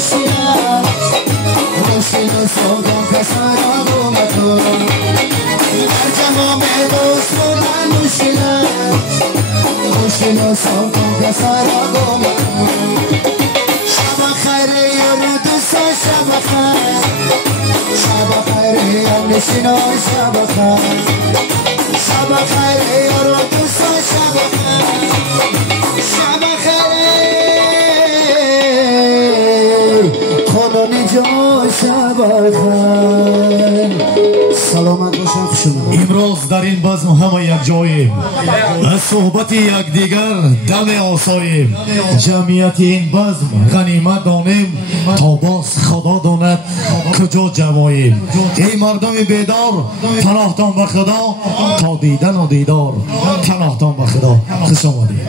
نوشیدم روشن و سوگم پسرا گومتون در جهام دوستون نوشیدم روشن و سوگم پسرا گومتون شب خیر یارو دوستا شب خیر شب خیر یار نشینا شب خیر شب خیر یارو دوستا شب خیر شب خیر خانانی جا شب خیر سلامت باشم خوشون امروز در این بزم همه یک جاییم از صحبت یک دیگر دم آساییم جمعیت این بزم غنیمت دانیم تا باز خدا داند کجا جمعیم ای مردم بیدار پناهتان به خدا تا دیدن و دیدار پناهتان به خدا خوش آمدید